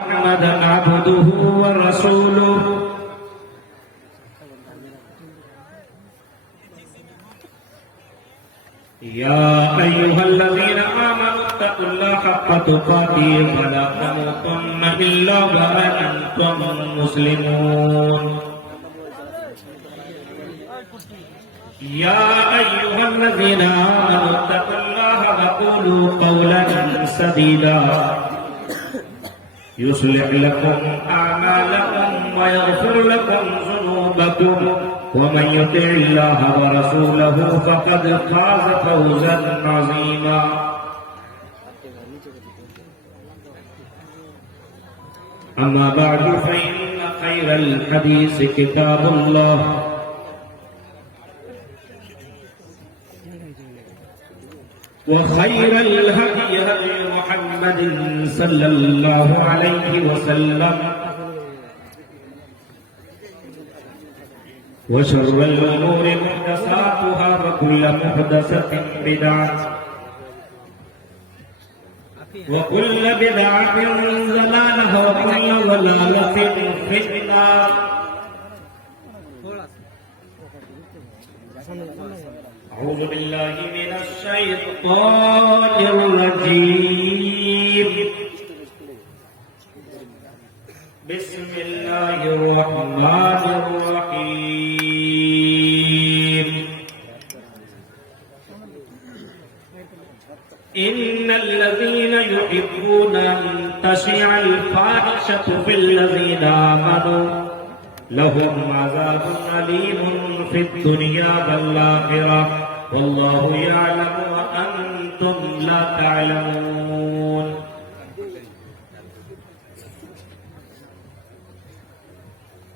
محمدا عبده ورسوله يا أيها الذين آمنوا اتقوا الله حق تقاته ولا تموتن إلا وأنتم مسلمون يا أيها الذين آمنوا اتقوا الله وقولوا قولا سديدا يصلح لكم أعمالكم ويغفر لكم ذنوبكم ومن يطع الله ورسوله فقد فاز فوزا عظيما أما بعد فإن خير الحديث كتاب الله وخير الهدي هدي محمد صلى الله عليه وسلم وشر الأمور محدثاتها وكل محدثة بدعة وكل بدعة ضلالة وكل ضلالة في النار أعوذ بالله من الشيطان الرجيم بسم الله الرحمن الرحيم إن الذين يحبون أن تشيع الفاحشة في الذين آمنوا لهم عذاب أليم في الدنيا والآخرة والله يعلم وأنتم لا تعلمون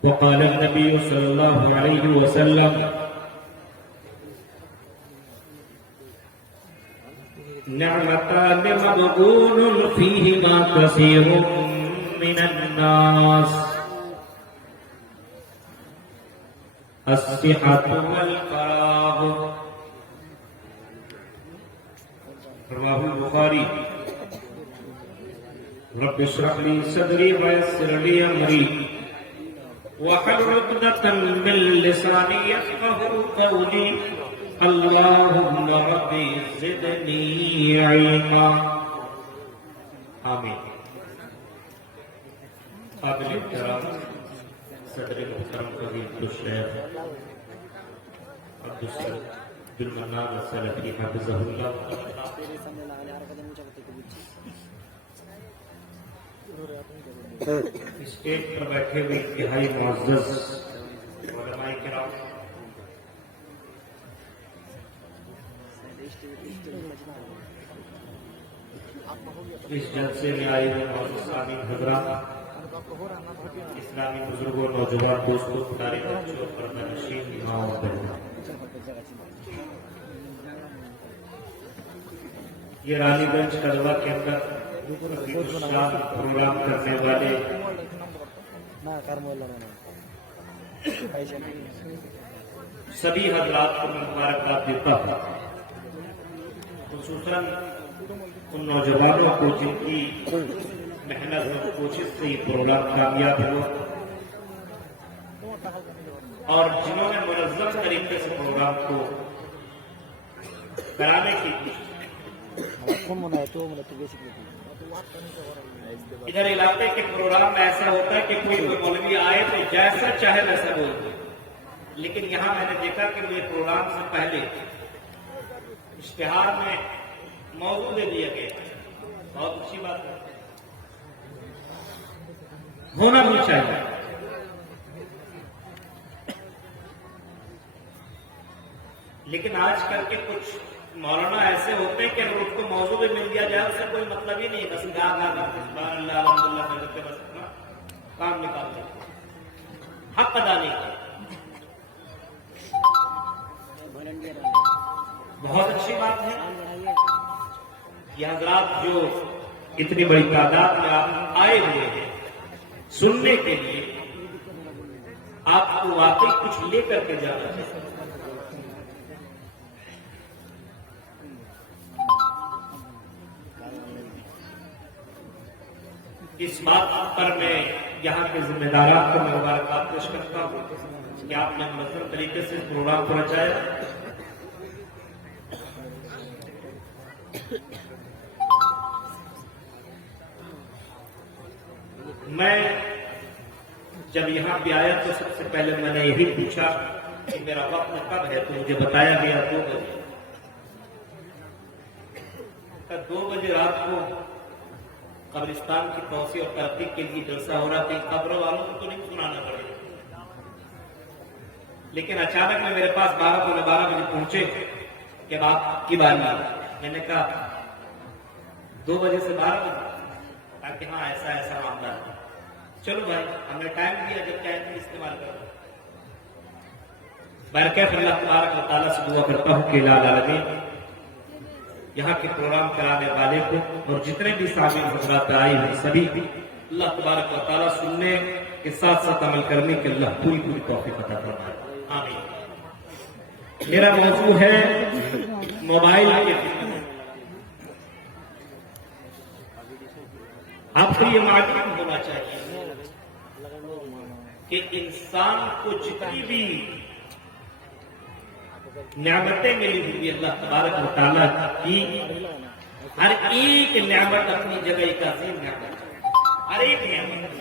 وقال النبي صلى الله عليه وسلم نعمتان مغبون فيهما كثير من الناس الصحة والفراغ رواه البخاري رب اشرح لي صدري ويسر لي أمري واحلل عقدة من لساني يفقهوا قولي اللهم رب زدني علما آمين. قابل احترام صدر محترم فضیلۃ الشیخ عبد المنان السلفی حفظہ اللہ اسٹیج پر بیٹھے ہوئے انتہائی معزز علماء کرام، اس جلسے میں آئے ہوئے معزز سامعین حضرات، اسلامی بزرگوں، نوجوان دوستوں، پیارے بچوں اور پردہ نشین ماں اور بہنوں، یہ رانی گنج کلوا کے اندر شام پروگرام کرنے والے سبھی حضرات کو میں مبارکباد دیتا ہوں، خصوصاً ان نوجوانوں کو جن کی محنت اور کوشش سے یہ پروگرام کامیاب ہو اور جنہوں نے منظم طریقے سے پروگرام کو کرانے کی ادھر علاقے کے پروگرام میں ایسا ہوتا ہے کہ کوئی مولوی آئے تو جیسا چاہے ویسا بولتے، لیکن یہاں میں نے دیکھا کہ یہ پروگرام سے پہلے اشتہار میں موضوع دے دیا گیا، بہت اچھی بات ہے، ہونا بھی چاہیے، لیکن آج کل کے کچھ مولانا ایسے ہوتے ہیں کہ اگر اس کو موضوع بھی مل دیا جائے اس سے کوئی مطلب ہی نہیں، بس گا اللہ الحمدللہ کرتے بس اپنا کام نکالتے، حق ادا نہیں کرتے۔ بہت اچھی بات ہے یہ حضرات جو اتنی بڑی تعداد میں آپ آئے ہوئے ہیں سننے کے لیے، آپ کو واقعی کچھ لے کر کے جانا چاہیے۔ اس بات پر میں یہاں کے ذمہ داران کو مبارکباد پیش کرتا ہوں کہ آپ نے منظم طریقے سے اس پروگرام کو رچایا. میں جب یہاں پہ آیا تو سب سے پہلے میں نے یہی پوچھا کہ میرا وقت کب ہے، تو مجھے بتایا گیا 2 بجے. 2 بجے رات کو قبرستان کی توسیع اور ترقی کے لیے جلسہ ہو رہا تھا. قبروں والوں کو تو نہیں سنانا پڑے گا، لیکن اچانک میں میرے پاس 12 بجے پہنچے کہ آپ کی باری آئی. میں نے کہا 2 بجے سے 12 بجے، کہ ہاں ایسا معاملہ ہے. چلو بھائی، ہم نے ٹائم دیا، جب ٹائم استعمال کرو. برکت اللہ تبارک و تعالیٰ سے دعا کرتا ہوں کہ الہ العالمین یہاں کے پروگرام کرانے والے کو اور جتنے بھی سامعین حضرات آئے ہیں سبھی اللہ تبارک و تعالیٰ سننے کے ساتھ ساتھ عمل کرنے کے اللہ پوری توفیق عطا فرمائے. آمین. میرا موضوع ہے موبائل کے فتنے. آپ کو یہ معلوم ہونا چاہیے کہ انسان کو جتنی بھی نعمتیں ملی ہوئی اللہ تبارک و تعالیٰ کی، ہر ایک نعمت اپنی جگہ ایک عظیم نعمت ہے. ہر ایک نعمت.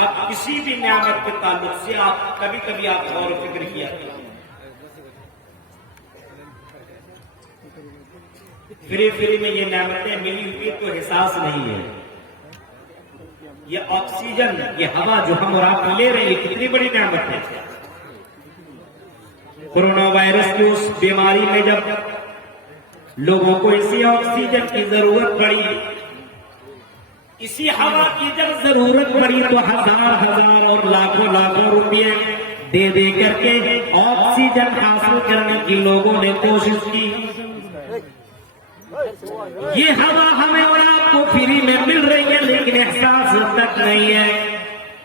آپ کسی بھی نعمت کے تعلق سے آپ کبھی آپ غور و فکر کیا کریں. فری میں یہ نعمتیں ملی ہوئی تو احساس نہیں ہے. یہ آکسیجن، یہ ہوا جو ہم اور آپ لے رہے ہیں، کتنی بڑی نعمت ہے. کورونا وائرس کی اس بیماری میں جب لوگوں کو اسی آکسیجن کی ضرورت پڑی، اسی ہوا کی جب ضرورت پڑی، تو ہزار اور لاکھوں روپئے دے کر کے آکسیجن حاصل کرنے کی لوگوں نے کوشش کی. یہ ہوا ہمیں اور آپ کو فری میں مل رہی ہے، لیکن احساس تک نہیں ہے.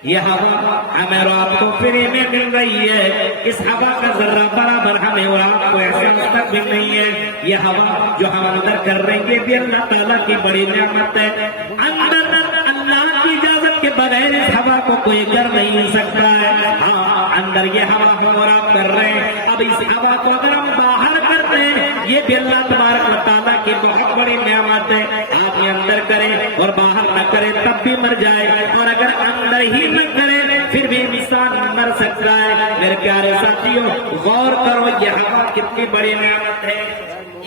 یہ ہوا ہمیں اور آپ کو فری میں مل رہی ہے، اس ہوا کا ذرہ برابر ہمیں اور آپ کو احساس تک بھی نہیں ہے. یہ ہوا جو ہم اندر کر رہے ہیں، یہ بھی اللہ تعالیٰ کی بڑی نعمت ہے. اندر اللہ کی اجازت کے بغیر اس ہوا کو کوئی کر نہیں سکتا ہے. ہاں، اندر یہ ہوا ہم اور آپ کر رہے ہیں. اب اس ہوا کو اگر ہم باہر کرتے ہیں، یہ بھی اللہ تبارک و تعالیٰ کی بہت بڑی نعمت ہے. آپ یہ اندر کریں اور باہر نہ کریں تب بھی مر جائے، اور اگر اندر ہی نہ کریں پھر بھی انسان مر سکتا ہے. میرے پیارے ساتھیوں، غور کرو یہ ہوا کتنی بڑی نعمت ہے.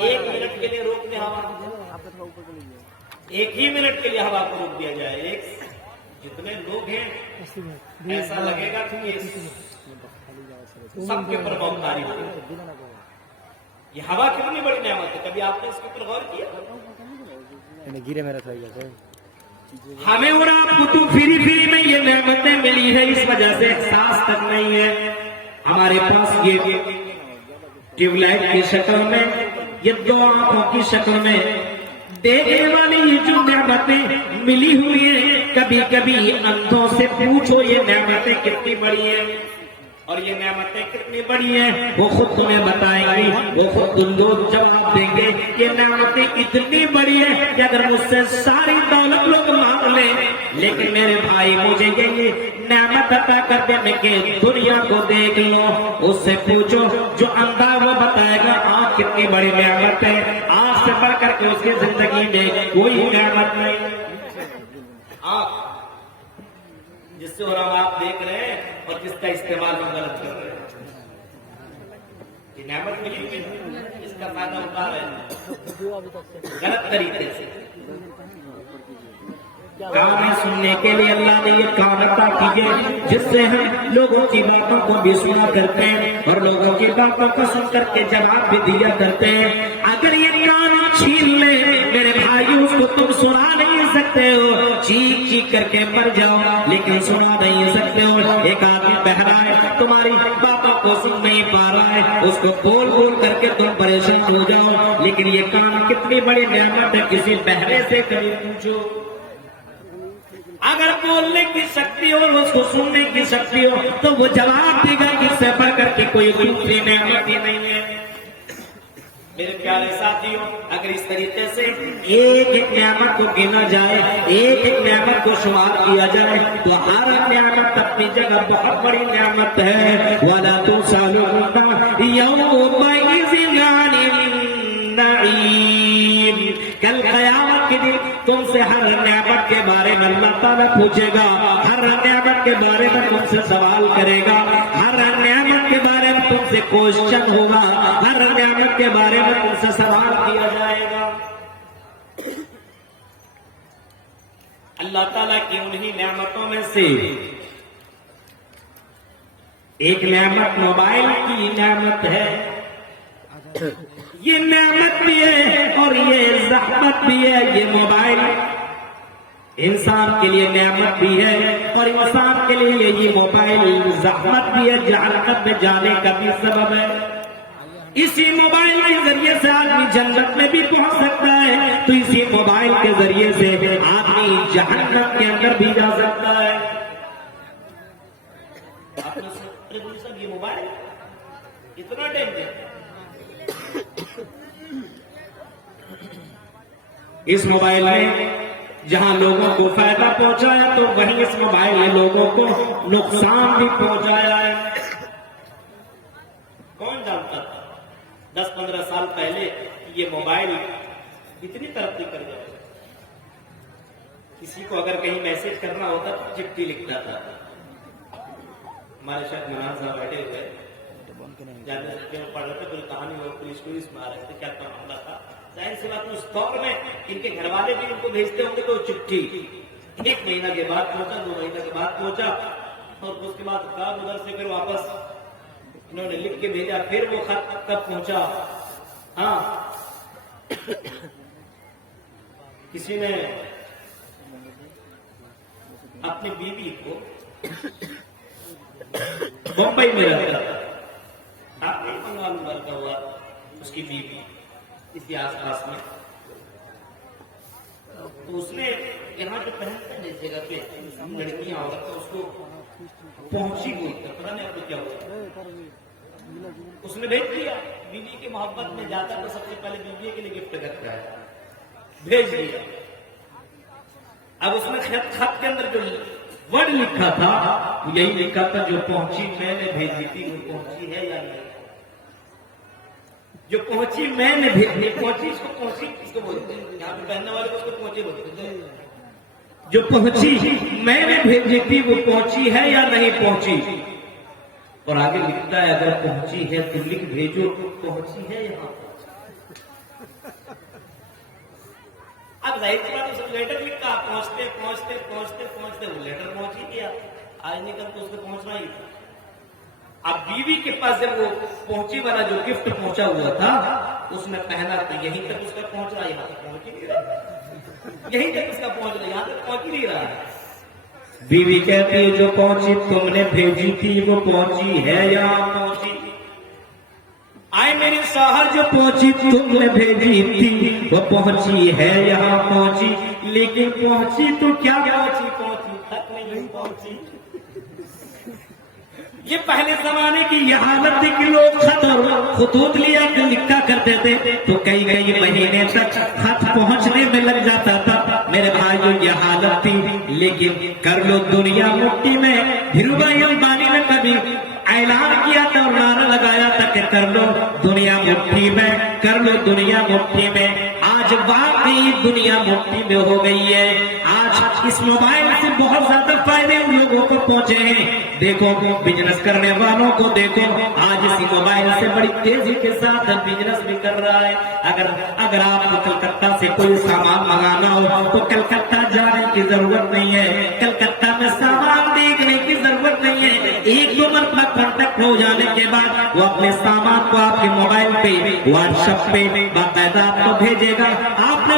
1 منٹ کے لیے روک دیں ہوا، 1 ہی منٹ کے لیے ہوا کو روک دیا جائے. جتنے لوگ ہیں ایسا لگے گا کہ سب کے اوپر بہت تاریخ ہے. یہ ہوا کتنی بڑی نعمت ہے. کبھی آپ نے اس کے اوپر غور کیا؟ گرے میرا تھا. ہمیں اور آپ کو تو فری میں یہ نعمتیں ملی ہے، اس وجہ سے احساس تک نہیں ہے. ہمارے پاس یہ ٹیوب لائٹ کی شکل میں، یہ 2 آنکھوں کی شکل میں دیکھنے والی یہ جو نعمتیں ملی ہوئی ہیں، کبھی اندھوں سے پوچھو یہ نعمتیں کتنی بڑی ہیں. اور یہ نعمتیں کتنی بڑی ہیں وہ خود تمہیں بتائیں گی، وہ خود تم لوگ جواب دیں گے. یہ نعمتیں اتنی بڑی ہیں کہ اگر مجھ سے ساری دولت لوگ مانگ لیں، لیکن میرے بھائی مجھے یہ نعمت عطا کر دینے کے دنیا کو دیکھ لو. اس سے پوچھو، جو اندھا وہ بتائے گا آنکھ کتنی بڑی نعمت ہے. آنکھ سے بڑھ کر کے اس کی زندگی میں کوئی نعمت نہیں. آنکھ جس سے اور آپ دیکھ رہے ہیں اور جس کا استعمال ہم غلط کر رہے ہیں. یہ نعمت ملی ہوئی ہے، اس کا فائدہ اٹھا رہے ہیں غلط طریقے سے. کان سننے کے لیے اللہ نے یہ کان عطا کیے جس سے ہم لوگوں کی باتوں کو بھی سنا کرتے ہیں اور لوگوں کی باتوں کو سن کر کے جواب بھی دیا کرتے ہیں. اگر یہ کان چھین لے میرے بھائی، اس کو تم سنا نہیں سکتے ہو، چیخ کر کے مر جاؤ لیکن سنا نہیں سکتے ہو. ایک آدمی بہرا ہے، تمہاری باتوں کو سن نہیں پا رہا ہے، اس کو بول کر کے تم پریشان ہو جاؤ. لیکن یہ کان کتنی بڑی نعمت ہے، کسی بہرے سے کبھی پوچھو. اگر بولنے کی شکتی اور اس کو سننے کی شکتی ہو تو وہ جواب دے گا کہ اس سے بڑھ کر کے کوئی دوسری نعمت ہی نہیں ہے. میرے پیارے ساتھیوں، اگر اس طریقے سے ایک ایک نعمت کو گنا جائے، ایک ایک نعمت کو شمار کیا جائے تو ہر نعمت اپنی جگہ بہت بڑی نعمت ہے۔ وَلَا تُسْأَلُونَ يَوْمَئِذٍ عَنِ النَّعِيمِ، کل قیامت کے دن تم سے ہر نعمت کے بارے میں اللہ تعالیٰ پوچھے گا، ہر نعمت کے بارے میں تم سے سوال کرے گا، ہر نعمت کے بارے میں تم سے کوشچن ہوگا، ہر نعمت کے بارے میں تم سے سوال کیا جائے گا۔ اللہ تعالیٰ کی انہی نعمتوں میں سے ایک نعمت موبائل کی نعمت ہے۔ یہ نعمت بھی ہے اور یہ زحمت بھی ہے۔ یہ موبائل انسان کے لیے نعمت بھی ہے اور انسان کے لیے یہ موبائل زحمت بھی ہے، جہنم میں جانے کا بھی سبب ہے۔ اسی موبائل کے ذریعے سے آدمی جنت میں بھی پہنچ سکتا ہے، تو اسی موبائل کے ذریعے سے آدمی جہنم کے اندر بھی جا سکتا ہے۔ آپ نے سنا یہ موبائل اتنا ڈینجر، اس موبائل نے جہاں لوگوں کو فائدہ پہنچایا تو وہیں اس موبائل نے لوگوں کو نقصان بھی پہنچایا ہے۔ کون جانتا تھا 10-15 سال پہلے یہ موبائل اتنی ترقی کر جائے؟ کسی کو اگر کہیں میسج کرنا ہوتا تو چٹھی لکھتا تھا۔ ہمارے شاید منان صاحب بیٹھے ہوئے جانے سے پڑھ رہے تھے، کوئی کہانی ہو، پولیس میں آ رہے تھے، کیا معاملہ تھا؟ ظاہر سی بات اس دور میں ان کے گھر والے بھی ان کو بھیجتے ہوں گے تو چٹھی 1 مہینہ کے بعد پہنچا، 2 مہینہ کے بعد پہنچا، اور اس کے بعد کہا ادھر سے پھر واپس انہوں نے لکھ کے بھیجا، پھر وہ خط کب پہنچا۔ ہاں کسی نے اپنی بیوی کو بمبئی میں رہتا تھا، آپ نے معلوم کرتا ہوا اس کی بیوی اسی آس پاس میں، تو اس نے یہاں جو پہنتے ہیں جس جگہ پہ لڑکیاں عورت تو اس کو پہنچی ہوئی تھی، پتہ نہیں آپ کو کیا ہوا، اس نے بھیج دیا۔ بیوی کی محبت میں جاتا تو سب سے پہلے بیوی کے لیے گفٹ کرتا ہے، بھیج دیا۔ اب اس میں خط کے اندر جو ورڈ لکھا تھا یہی لکھا تھا جو پہنچی میں نے بھیجی تھی وہ پہنچی ہے یا نہیں، جو پہنچی میں نے بھیجی، پہنچی اس کو پہنچی اس کو بولتے ہیں، یہاں پہ پہننے والے کو اس کو پہنچی بولتے ہیں، جو پہنچی میں نے بھیجی تھی وہ پہنچی ہے یا نہیں پہنچی۔ اور آگے لکھتا ہے اگر پہنچی ہے تو لکھ بھیجو پہنچی ہے یہاں۔ اب ظاہر سی بات اس نے لیٹر لکھا، پہنچتے پہنچتے پہنچتے پہنچتے وہ لیٹر پہنچ ہی گیا، آج نہیں کل تو اس کو پہنچنا ہی تھا۔ اب بیوی کے پاس جب وہ پہنچی والا جو گفٹ پہنچا ہوا تھا اس نے پہنا تو یہیں تک اس کا پہنچ رہا، یہاں تک پہنچ ہی نہیں رہا، یہیں تک اس کا پہنچ رہا، یہاں تک پہنچ ہی نہیں رہا۔ بیوی کہتی ہے جو پہنچی تم نے بھیجی تھی وہ پہنچی ہے یا پہنچی؟ آئے میری شوہر جو پہنچی تم نے بھیجی تھی وہ پہنچی ہے یہاں پہنچی، لیکن پہنچی تو کیا پہنچی تک نہیں پہنچی۔ یہ پہلے زمانے کی یہ حالت تھی کہ لوگ خط اور خطوط لیا کے لکھا کرتے تھے تو کئی مہینے تک خط پہنچنے میں لگ جاتا تھا۔ میرے بھائیوں یہ حالت تھی، لیکن کر لو دنیا مٹھی میں، دھیرو بھائی امبانی نے کبھی اعلان کیا تھا اور نعرہ لگایا تھا کہ کر لو دنیا مٹھی میں، کر لو دنیا مٹھی میں۔ آج واقعی دنیا مٹھی میں ہو گئی ہے۔ آج اس موبائل سے بہت زیادہ فائدے ان لوگوں کو پہنچے ہیں۔ دیکھو بزنس کرنے والوں کو دیکھو، آج اسی موبائل سے بڑی تیزی کے ساتھ بزنس بھی کر رہا ہے۔ اگر آپ کو کلکتہ سے کوئی سامان منگانا ہو تو کلکتہ جانے کی ضرورت نہیں ہے، کلکتہ میں سامان دیکھنے کی ضرورت نہیں ہے۔ 1-2 مرتبہ کانٹیکٹ ہو جانے کے بعد وہ اپنے سامان کو آپ کے موبائل پہ واٹس ایپ پہ باقاعدہ آپ کو بھیجے گا۔ آپ نے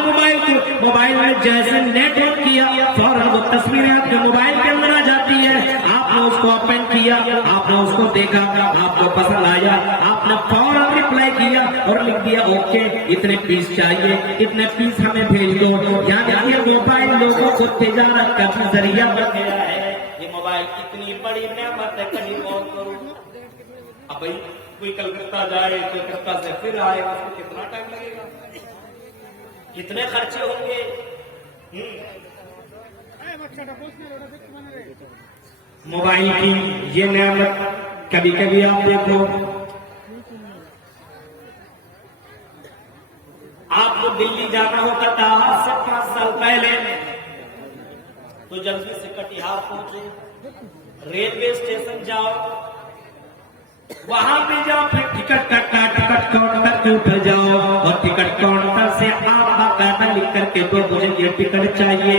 موبائل میں جیسے نیٹ آن کیا فوراً وہ تصویریں آپ کے موبائل کے اندر آ جاتی ہے۔ آپ نے اس کو اوپن کیا، آپ نے اس کو دیکھا، آپ کو پسند آیا، آپ نے فوراً ریپلائی کیا اور لکھ دیا اوکے اتنے پیس چاہیے، اتنے پیس ہمیں بھیج دو۔ یعنی یہ موبائل لوگوں کو تجارت کا ذریعہ بن گیا ہے۔ یہ موبائل اتنی بڑی نعمت ہے، کہیں غور کرو۔ اب بھائی کوئی کلکتہ جائے، کلکتہ سے پھر آئے، اس کو کتنا ٹائم لگے گا، کتنے خرچے ہوں گے. موبائل کی یہ نعمت کبھی کبھی آپ دیکھو، آپ کو دلی جانا ہوتا تھا 5 سال پہلے، تو جلدی سے کٹیہار پہنچے، ریلوے اسٹیشن جاؤ، وہاں پہ جاؤ، پھر ٹکٹ کاؤنٹر پہ اٹھ جاؤ، اور ٹکٹ کاؤنٹر سے آپ باقاعدہ لکھ کر کے تو مجھے یہ ٹکٹ چاہیے.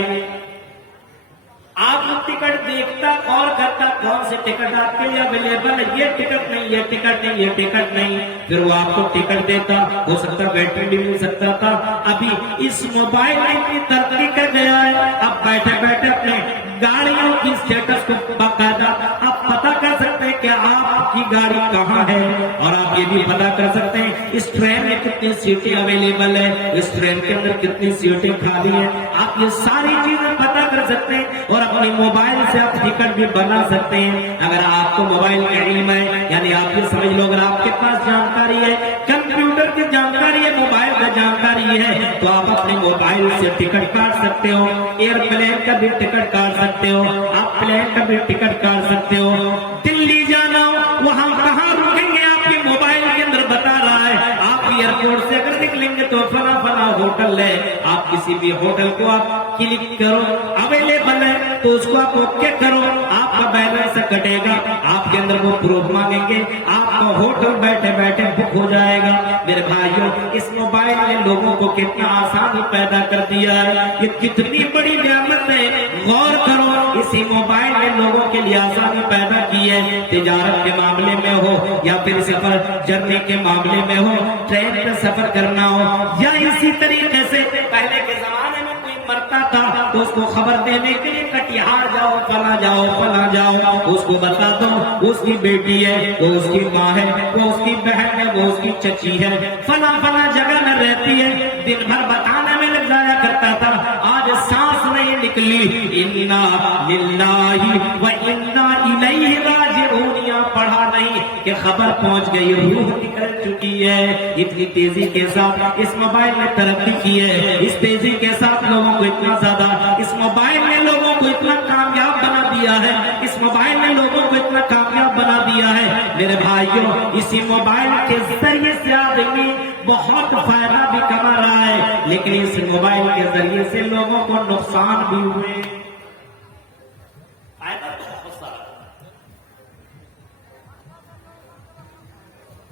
آپ ٹکٹ دیکھتا اور کرتا کون سے ٹکٹ آپ کے لیے اویلیبل ہے، یہ ٹکٹ نہیں، یہ ٹکٹ نہیں، یہ ٹکٹ نہیں، پھر وہ آپ کو ٹکٹ دیتا. ہو سکتا بیٹری بھی مل سکتا تھا. ابھی اس موبائل نے اتنی ترقی کر گیا ہے، اب بیٹھے بیٹھے اپنے گاڑیوں کی اسٹیٹس کو باقاعدہ آپ پتا کر سکتے ہیں کہ آپ کی گاڑی کہاں ہے، اور آپ یہ بھی پتا کر سکتے ہیں اس ٹرین میں کتنی سیٹیں اویلیبل ہے، اس ٹرین کے اندر کتنی سیٹیں خالی ہیں. آپ یہ ساری چیزیں پتا کر سکتے ہیں، اور اپنی موبائل سے آپ ٹکٹ بھی بنا سکتے ہیں. اگر آپ کو موبائل کا علم ہے، یعنی آپ یہ سمجھ لو اگر آپ کے پاس جانکاری ہے، کمپیوٹر کی جانکاری ہے، موبائل کا جانکاری ہے، تو آپ اپنے موبائل سے ٹکٹ کاٹ سکتے ہو. ایئرپلین کا بھی ٹکٹ کاٹ سکتے ہو، آپ پلین کا بھی ٹکٹ کاٹ سکتے ہو. دلی جانا ہو، وہاں کہاں رکیں گے آپ کے موبائل کے اندر بتا رہا ہے. آپ ایئرپورٹ سے اگر نکلیں گے تو فلاں فلاں ہوٹل ہے، آپ کسی بھی ہوٹل کو آپ کلک کرو، اویلیبل ہے تو اس کو آپ اوکے کرو، آپ کا بیلنس کٹے گا، آپ کے اندر وہ پروف مانگیں گے، آپ کا ہوٹل بیٹھے بیٹھے بک ہو جائے گا. میرے بھائیوں، اس موبائل نے لوگوں کو کتنا آسانی پیدا کر دیا ہے، یہ کتنی بڑی نعمت ہے. غور کرو، اسی موبائل نے لوگوں کے لیے آسانی پیدا کی ہے. تجارت کے معاملے میں ہو، یا پھر سفر جرنی کے معاملے میں ہو، ٹرین پہ سفر کرنا ہو، یا اسی طریقے سے پہلے کے زمانے میں کوئی مرتا تھا تو اس کو خبر دینے کے لیے کٹیہار جاؤ، فلاں جاؤ، فلاں جاؤ، اس کو بتا دو اس کی بیٹی ہے، وہ اس کی ماں ہے، وہ اس کی بہن ہے، وہ اس کی چچی ہے، فلاں فلاں جگہ میں رہتی ہے. دن بھر بتانے میں لگ جایا کرتا تھا، آج سانس نہیں نکلی، انا للہ و انا الیہ راجعون پڑھا نہیں کہ خبر پہنچ گئی، روح نکل چکی ہے. اتنی تیزی کے ساتھ اس موبائل نے ترقی کی ہے، اس تیزی کے ساتھ لوگوں کو اتنا زیادہ، اس موبائل نے لوگوں کو اتنا کامیاب بنا دیا ہے، اس موبائل نے لوگوں کو اتنا کامیاب بنا دیا ہے. میرے بھائیوں، اسی موبائل کے ذریعے سے آدمی بہت فائدہ بھی کما رہا ہے، لیکن اس موبائل کے ذریعے سے لوگوں کو نقصان بھی ہوئے.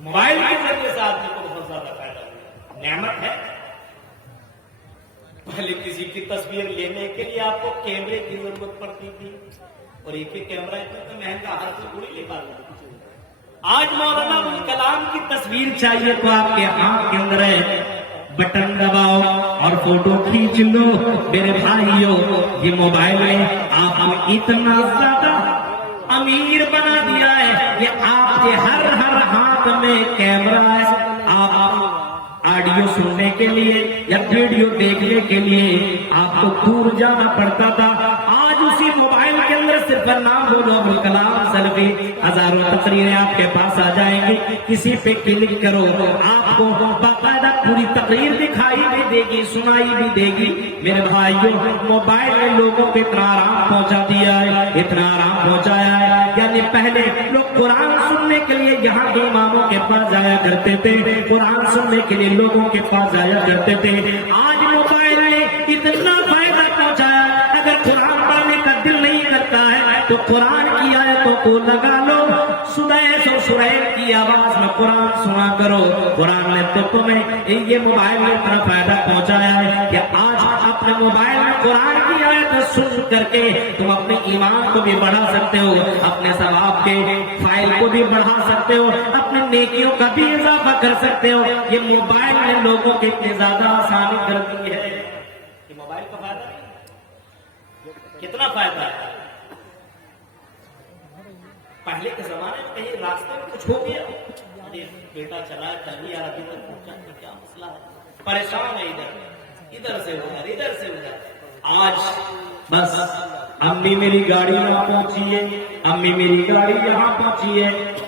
موبائل کے ذریعے سے آدمی کو بہت زیادہ فائدہ ہوا، نعمت ہے. پہلے کسی کی تصویر لینے کے لیے آپ کو کیمرے کی ضرورت پڑتی تھی، اور ایک ہی کیمرہ اتنا مہنگا ہر سے تھوڑی نکالنا. آج مولانا ابوالکلام کی تصویر چاہیے تو آپ کے ہاتھ کے اندر ہے، بٹن دباؤ اور فوٹو کھینچ لو. میرے بھائیوں، یہ موبائل ہے آپ کو اتنا زیادہ امیر بنا دیا ہے، یہ آپ کے ہر ہاتھ میں کیمرہ ہے. آپ آڈیو سننے کے لیے یا ویڈیو دیکھنے کے لیے آپ کو دور جانا پڑتا تھا، آج اسی موبائل کے اندر صرف نام بولو ابوالکلام سلفی، ہزاروں تقریریں آپ کے پاس آ جائیں گی. کسی پہ کلک کرو، آپ کو باقاعدہ پوری تقریر دکھائی بھی دے گی، سنائی بھی دے گی. میرے بھائیوں، موبائل نے لوگوں کو اتنا آرام پہنچا دیا ہے، اتنا آرام پہنچایا ہے. یعنی پہلے لوگ قرآن سننے کے لیے یہاں کے اماموں کے پاس جایا کرتے تھے، قرآن سننے کے لیے لوگوں کے پاس جایا کرتے تھے. آج موبائل نے اتنا فائدہ پہنچایا، اگر قرآن پڑھنے کا دل نہیں کرتا ہے تو قرآن کی آیتوں کو لگا لو، سدیس اور سہیل کی آواز میں قرآن سنا کرو. قرآن نے تو تمہیں یہ موبائل میں اتنا فائدہ پہنچایا ہے کہ آج اپنے موبائل میں قرآن کی آیت سن کر کے تم اپنے ایمان کو بھی بڑھا سکتے ہو، اپنے ثواب کے فائل کو بھی بڑھا سکتے ہو، اپنے نیکیوں کا بھی اضافہ کر سکتے ہو. یہ موبائل نے لوگوں کے اتنے زیادہ آسانی کر دی ہے. یہ موبائل کا فائدہ کتنا فائدہ ہے. پہلے کے زمانے میں کہیں راستے میں کچھ ہو گیا، بیٹا چلا چلی یار ابھی تک پہنچا نہیں، کیا مسئلہ ہے، پریشان ہے، ادھر سے ادھر، ادھر سے ادھر. آج بس امی میری گاڑی یہاں پہنچی ہے، امی میری گاڑی یہاں پہنچی ہے،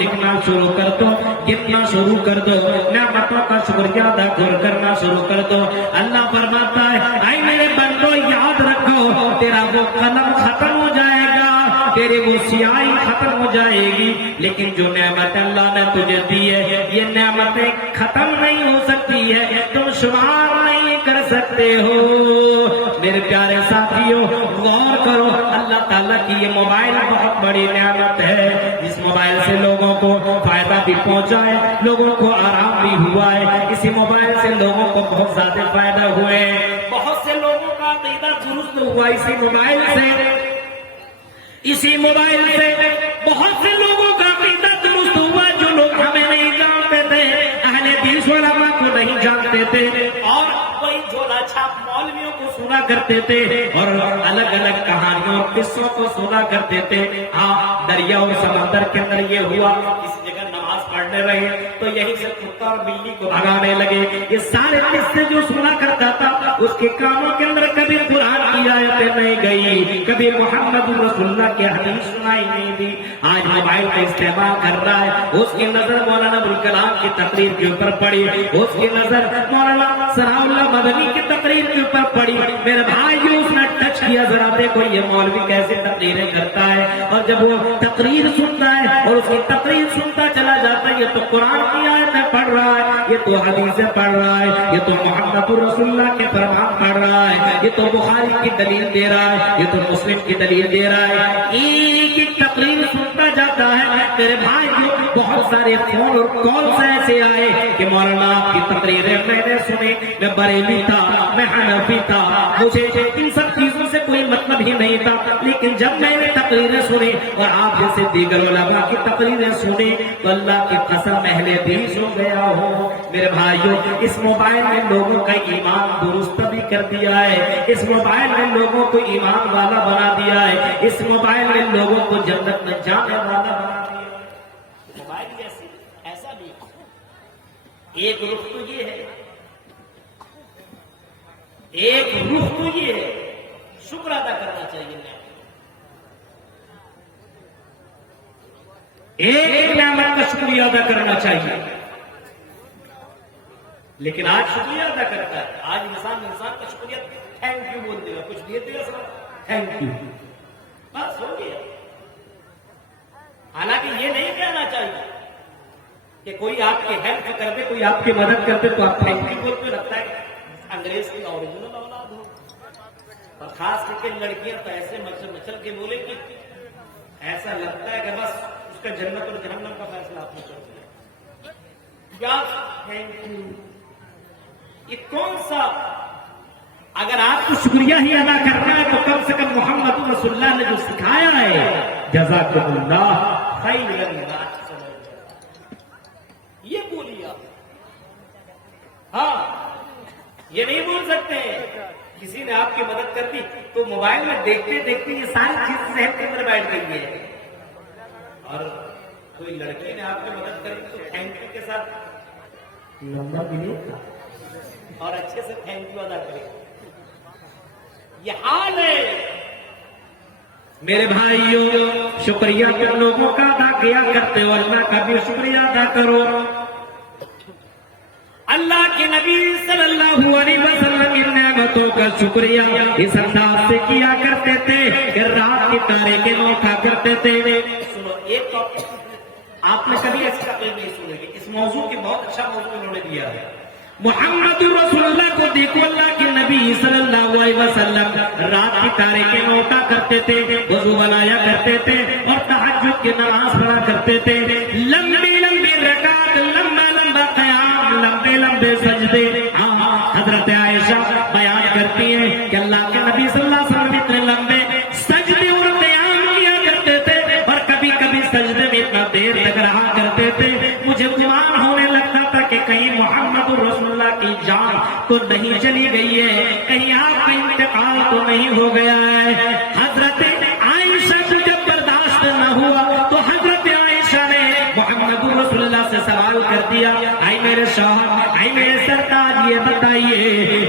لکھنا شروع کر دو، گننا شروع کر دو، نعمتوں کا شکریہ ادا کرنا شروع کر دو۔ اللہ فرماتا ہے اے میرے بندو یاد رکھو تیرا وہ قلم ختم ہو جائے گا، تیری وہ سیاہی ختم ہو جائے گی، لیکن جو نعمت اللہ نے تجھے دی ہے یہ نعمتیں ختم نہیں ہو سکتی ہے، تم شمار نہیں کر سکتے ہو۔ میرے پیارے ساتھیوں غور کرو، اللہ تعالیٰ کی یہ موبائل بہت بڑی نعمت ہے، اس موبائل سے لوگوں کو فائدہ بھی پہنچا ہے، لوگوں کو آرام بھی ہوا ہے، اسی موبائل سے لوگوں کو بہت زیادہ فائدہ ہوئے ہیں، بہت سے لوگوں کا عقیدہ درست ہوا اسی موبائل سے، اسی موبائل سے بہت سے لوگوں کا عقیدہ درست ہوا جو لوگ ہمیں نہیں جانتے تھے، اہل حدیث علماء کو نہیں جانتے تھے، اور وہی جھولا چھاپ مولویوں کو سنا کرتے تھے اور الگ الگ کہانیوں اور قصوں کو سنا کرتے تھے۔ ہاں دریا اور سمندر کے اندر یہ ہوا، اس جگہ نماز پڑھنے رہے تو یہیں سے کتا اور بلی کو بھگانے لگے، یہ سارے قصے جو سنا کرتا تھا اس کے کانوں کے اندر کبھی قرآن کی آیتیں نہیں گئی، کبھی محمد رسول اللہ کی حدیث سنائی نہیں دی۔ آج موبائل کا استعمال کر رہا ہے، اس کی نظر مولانا ابوالکلام کی تقریر کے اوپر پڑی، اس کی نظر مولانا ثناء اللہ مدنی کی تقریر کے اوپر پڑی۔ میرے بھائی جو اس نے ٹچ کیا، ذرا دیکھو یہ مولوی کیسے تقریریں کرتا ہے، اور جب وہ تقریر سنتا ہے اور اس کی تقریر سنتا چلا جاتا ہے، یہ تو قرآن کی آیتیں پڑھ رہا ہے، یہ تو حدیثیں پڑھ رہا ہے، یہ تو محمد رسول اللہ کے فرمان پڑھ رہا ہے، یہ تو بخاری کی دلیل دے رہا ہے، یہ تو مسلم کی دلیل دے رہا ہے، ایک ایک تقریر سنتا جاتا ہے۔ میرے بھائی بہت سارے فون اور کالز ایسے آئے کہ مولانا آپ کی تقریریں میں نے سنی، میں بریلی تھا، میں حنفی تھا، مجھے ان سب چیزوں سے کوئی مطلب ہی نہیں تھا، لیکن جب میں نے تقریریں سنی اور آپ جیسے دیگر علماء کی تقریریں سنی تو اللہ کی قسم اہل حدیث ہو گیا ہوں۔ میرے بھائیوں اس موبائل نے لوگوں کا ایمان درست بھی کر دیا ہے، اس موبائل نے لوگوں کو ایمان والا بنا دیا ہے، اس موبائل نے لوگوں کو جنت میں جانے والا بنا دیا ہے۔ موبائل جیسے ایسا بھی ایک رخ تو یہ ہے، ایک رخ تو یہ ہے، شکر ادا کرنا چاہیے، ایک نعمت کا شکریہ ادا کرنا چاہیے، لیکن آج شکریہ ادا کرتا ہے، آج انسان کا شکریہ تھینک یو بول دے گا، کچھ دیتے گا سر تھینک یو، بس ہو گیا۔ حالانکہ یہ نہیں کہنا چاہیے کہ کوئی آپ کی ہیلپ کر دے، کوئی آپ کی مدد کر دے تو آپ تھینک یو بولتے رکھتا ہے انگریز کی اوریجنل اولاد ہو، اور خاص کر کے لڑکیاں تو ایسے مچل کے بولے کہ ایسا لگتا ہے کہ بس اس کا جنت اور جہنم کا فیصلہ آپ نے کر دیا۔ کیا تھینک یو، یہ کون سا؟ اگر آپ کو شکریہ ہی ادا کرنا ہے تو کم سے کم محمد رسول اللہ نے جو سکھایا ہے جزاکم اللہ خیر، یہ بولیے آپ۔ ہاں یہ نہیں بول سکتے کسی نے آپ کی مدد کر دی تو موبائل میں دیکھتے دیکھتے یہ ساری چیز ذہن کے اندر بیٹھ گئی ہے، اور کوئی لڑکی نے آپ کی مدد کر دی تو تھینک یو کے ساتھ نمبر بھی نہیں اور اچھے سے تھینک یو ادا کرے، یہ حال ہے۔ میرے بھائیوں شکریہ تم لوگوں کا ادا کیا کرتے ہو، اللہ کا بھی شکریہ ادا کرو۔ اللہ کے نبی صلی اللہ علیہ وسلم ان نعمتوں کا شکریہ اس انداز سے کیا کرتے تھے کہ رات کے تارے کے اٹھا کرتے تھے۔ سنو ایک ٹاپک آپ نے کبھی ایسی تقریر نہیں سنی گی، اس موضوع کی بہت اچھا موضوع انہوں نے دیا ہے۔ محمد رسول اللہ کو دیکھو، اللہ کے نبی صلی اللہ علیہ وسلم رات کی تارے کے اٹھا کرتے تھے، وضو بنایا کرتے تھے اور تہجد کی نماز پڑھا کرتے تھے، لمبی لمبی رکعت، لمبا لمبا قیام، لمبے لمبے سجدے۔ حضرت عائشہ بیان کرتی ہیں کہ اللہ کے نبی صلی اللہ علیہ وسلم اتنے لمبے سجدے اور قیام کیا کرتے تھے، اور کبھی کبھی سجدے میں اتنا دیر تک رہا کرتے تھے، مجھے گمان ہونے لگتا تھا کہ کہیں محمد رسول اللہ کی جان تو نہیں چلی گئی ہے، کہیں آپ کا انتقال تو نہیں ہو گیا ہے۔ حضرت عائشہ کو جب برداشت نہ ہوا تو حضرت عائشہ نے محمد رسول اللہ سے سوال کر دیا، اے میرے شوہر، اے میرے سرتاج، یہ بتائیے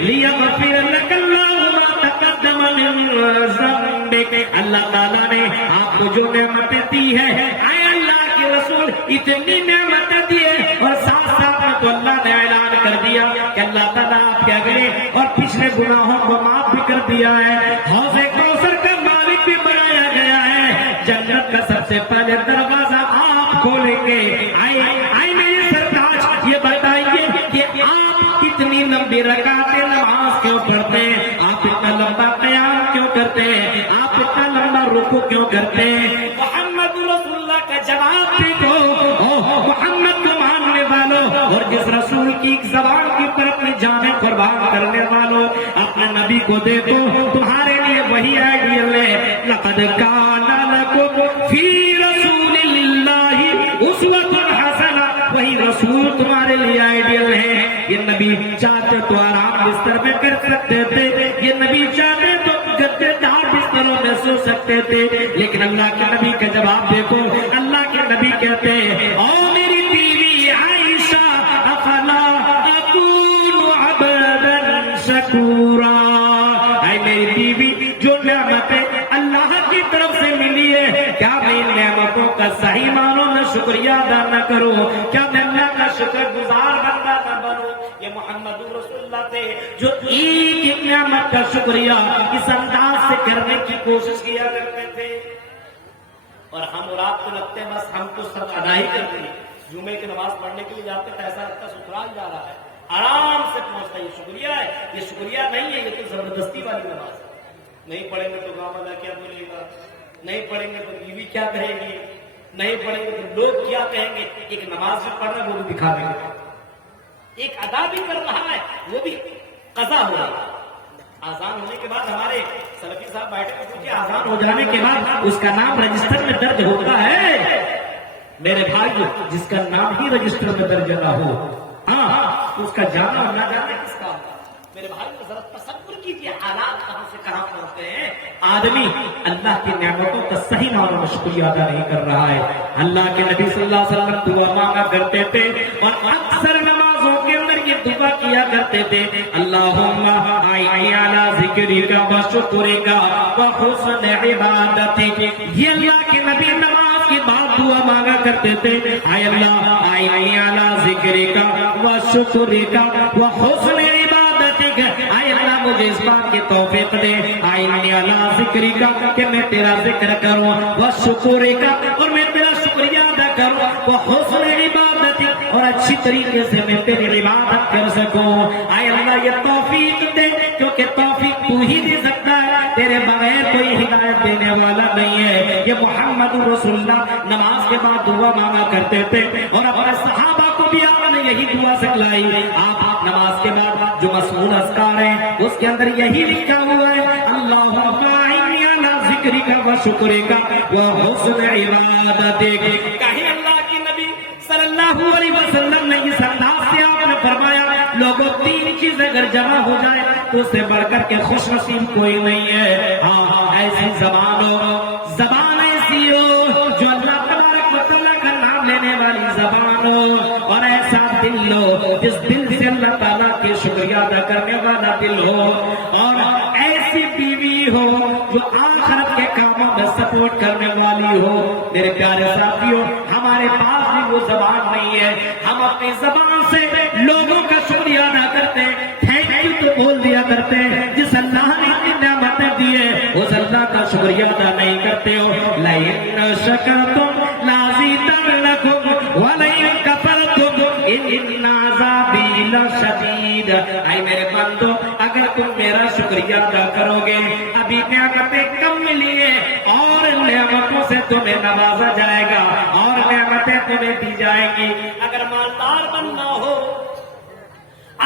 لیغفر لک اللہ ما تقدم من ذنبک، اللہ تعالیٰ نے آپ کو جو نعمتیں دی ہے، اے اللہ کے رسول اتنی نعمتیں دیے اور ساتھ ساتھ میں تو اللہ نے اعلان کر دیا کہ اللہ تعالیٰ آپ کے اگلے اور پچھلے گناہوں کو معاف بھی کر دیا ہے، حوض کوثر کا مالک بھی بنایا گیا ہے، جنت کا سب سے پہلے دروازہ آپ کھولیں گے۔ آئے میرے سرتاج یہ بتائیے کہ آپ اتنی لمبی رکعتیں نماز کیوں پڑھتے ہیں، آپ اتنا لمبا قیام کیوں کرتے ہیں، آپ اتنا لمبا رکوع کیوں کرتے ہیں؟ محمد رسول اللہ کا جواب دیکھو، محمد کو ماننے والوں اور جس رسول کی ایک زبان کی طرف میں جانیں قربان کرنے والوں، اپنے نبی کو دیکھو، تمہارے لیے وہی آئیڈیل ہے۔ لقد کان لکم فی رسول اللہ اسوۃ حسنہ، وہی رسول تمہارے لیے آئیڈیل ہے۔ یہ نبی چاہتے تو آرام بستر میں کر سکتے تھے، یہ نبی چاہتے تو گدے دار بستروں میں سو سکتے تھے، لیکن اللہ کے نبی کا جواب دیکھو، اللہ کے نبی کہتے ہیں او میری بیوی عائشہ افلا اکون عبدا شکورا، اے میری بیوی جو نعمتیں اللہ کی طرف سے ملی ہے، کیا میں ان نعمتوں کا صحیح معنوں میں شکریہ ادا نہ کروں، کیا میں اللہ کا شکر گزار بندہ نہ بنوں؟ یہ محمد رسول اللہ تھے جو ایک نعمت کا شکریہ اس انداز سے کرنے کی کوشش کیا کرتے تھے، اور ہم اور آپ کو لگتے ہیں بس ہم تو سب ادا ہی کرتے ہیں، جمعے کی نماز پڑھنے کے لیے جاتے ہیں، ایسا لگتا ہے سسرال جا رہا ہے، آرام سے پہنچتا ہے، یہ شکریہ ہے، یہ شکریہ نہیں ہے، یہ تو زبردستی والی نماز ہے۔ نہیں پڑھیں گے تو گاؤں والا کیا بولے گا، نہیں پڑھیں گے تو بیوی کیا کہے گی، نہیں پڑھیں گے تو لوگ کیا کہیں گے۔ ایک نماز بھی پڑھ رہا ہے وہ بھی دکھا دیں گے، ایک ادا بھی کر رہا ہے وہ بھی قضا ہو رہا ہے۔ آزان ہونے کے بعد ہمارے سلفی صاحب بیٹھے تو پوچھے آزان ہو جانے کے بعد اس کا نام رجسٹر میں درج ہوتا ہے؟ میرے بھائی جس کا نام ہی رجسٹر میں درج نہ ہو، ہاں اس کا جانا نہ جانا کس کا؟ میرے بھائی ذرا تصور کیجیے حالات کہاں سے کہاں پہنچتے ہیں۔ آدمی اللہ کی نعمتوں کا صحیح معنوں میں شکریہ ادا نہیں کر رہا ہے۔ اللہ کے نبی صلی اللہ علیہ وسلم دعا مانگا کرتے تھے اور اکثر نمازوں کے اندر یہ دعا کیا کرتے تھے، اللہم اعِنِّی علی ذکرک و شکرک و حسن عبادتک۔ یہ اللہ کے نبی نماز کی بات دعا مانگا کرتے تھے، اے اللہ اعِنِّی علی ذکرک و شکرک و حسن عبادتک، اے اللہ مجھے اس بات کی توفیق دے، اعِنِّی علی ذکرک کہ میں تیرا ذکر کروں، و شکرک اور میں تیرا شکریہ ادا کروں، و حسن عبادتک اور اچھی طریقے سے میں تیری عبادت کر سکوں۔ اے اللہ یہ توفیق دے، کیونکہ توفیق تو ہی دے سکتا ہے، تیرے بغیر کوئی ہدایت دینے والا نہیں ہے۔ یہ محمد رسول اللہ نماز کے بعد دعا مانگا کرتے تھے اور اپنے صحابہ کو بھی آپ نے یہی دعا سکھلائی۔ آپ نماز کے بعد جو مسنون اذکار ہیں اس کے اندر یہی لکھا ہوا ہے، اللہم اعِنِّی علی ذکرک و شکرک و حسن عبادتک۔ کہیں اللہ کے نبی صلی اللہ علیہ وسلم نے اس انداز سے آپ نے فرمایا، لوگوں تین چیز اگر جمع ہو جائے تو اس سے بڑھ کر کے خوش نصیب کوئی نہیں ہے۔ ہاں ایسی زبان ہو، زبان ایسی ہو جو اللہ تبارک و تعالیٰ کا نام لینے والی زبان ہو، اور ایسا دل ہو جس دل سے اللہ تعالیٰ کے شکریہ ادا کرنے والا دل ہو، اور ایسی بیوی ہو جو آخرت کے کاموں میں سپورٹ کرنے والی ہو۔ میرے پیارے ساتھیوں، ہمارے پاس بھی وہ زبان نہیں ہے، ہم اپنی زبان سے لوگوں کا شکریہ ادا کرتے ہیں، تھینک یو تو بول دیا کرتے ہیں، جس اللہ نے اتنی نعمتیں دی ہے اس اللہ کا شکریہ ادا نہیں کرتے ہو۔ لَئِن شَكَرْتُمْ لَأَزِيدَنَّكُمْ وَلَئِن كَفَرْتُمْ إِنَّ عَذَابِي لَشَدِيدٌ۔ اے میرے بندو، اگر تم میرا شکریہ ادا کرو گے، ابھی نعمتیں کم ملی ہیں اور نعمتوں سے تمہیں نوازا جائے گا اور نعمتیں تمہیں دی جائیں گی۔ اگر مالدار بننا ہو،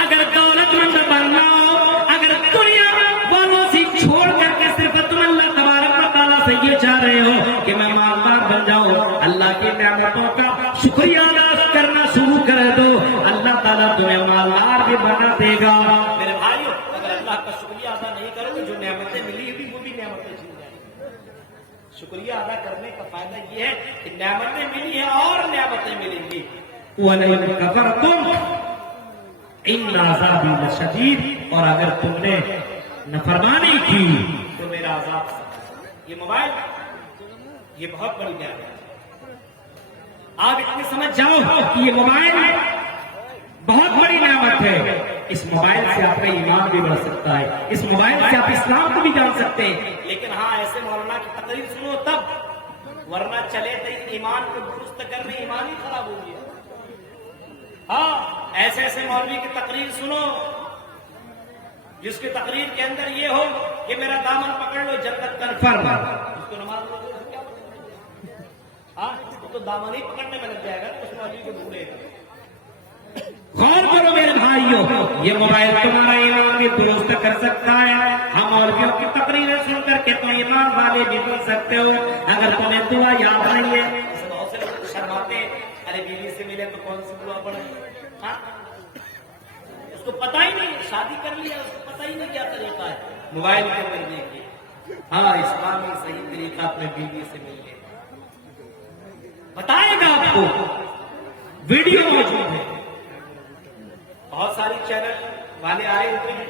اگر دولت مند بننا ہو، اگر دنیا والوں سے چھوڑ کر کے صرف تم اللہ تبارک و تعالیٰ سے یہ چاہ رہے ہو کہ میں مالدار بن جاؤں، اللہ کی نعمتوں کا شکریہ ادا کرنا شروع کر دو، اللہ تعالیٰ تمہیں مالدار بھی بنا دے گا۔ میرے بھائیو، اگر اللہ کا شکریہ ادا نہیں کرو گے، جو نعمتیں ملی ہوئی وہ بھی نعمتیں چھین جائیں گی۔ شکریہ ادا کرنے کا فائدہ یہ ہے کہ نعمتیں ملی ہیں اور نعمتیں ملیں گی۔ وَلَئِن كَفَرْتُمْ ان عذابی لشدید، اور اگر تم نے نافرمانی کی تو میرا عذاب سخت ہے۔ یہ موبائل یہ بہت بڑی نعمت ہے، آپ اتنی سمجھ جاؤ کہ یہ موبائل بہت بڑی نعمت ہے. اس موبائل سے آپ کا ایمان بھی بڑھ سکتا ہے, اس موبائل سے آپ اسلام کو بھی جان سکتے ہیں. لیکن ہاں ایسے مولانا کی تقریر سنو تب, ورنہ چلے تو ایمان کو درست کرنے ایمان ہی خراب ہو گیا. ہاں ایسے ایسے مولوی کی تقریر سنو جس کی تقریر کے اندر یہ ہو کہ میرا دامن پکڑ لو جنت کنفرم. اس کو نماز پڑھو تو کیا بولتے ہیں؟ ہاں تو دامن ہی پکڑنے میں لگ جائے گا, اس مولوی کو ڈھونڈے گا. غور کرو میرے بھائیوں, یہ موبائل تمہارا ایمان بھی درست کر سکتا ہے. ہم مولویوں کی تقریریں سن کر کے تم ایمان والے بھی بن سکتے ہو. اگر تمہیں دعا یاد نہیں ہے, بہت سے لوگ شرماتے ہیں, ارے بیوی سے ملے تو کون سی دعا پڑھے. ہاں اس کو پتہ ہی نہیں, شادی کر لیا اس کو پتہ ہی نہیں کیا طریقہ ہے موبائل پہ ملنے کی. ہاں اسلامی صحیح طریقہ اپنے بیوی سے ملنے بتائے گا آپ کو, ویڈیو موجود ہے. بہت ساری چینل والے آئے ہوئے ہیں,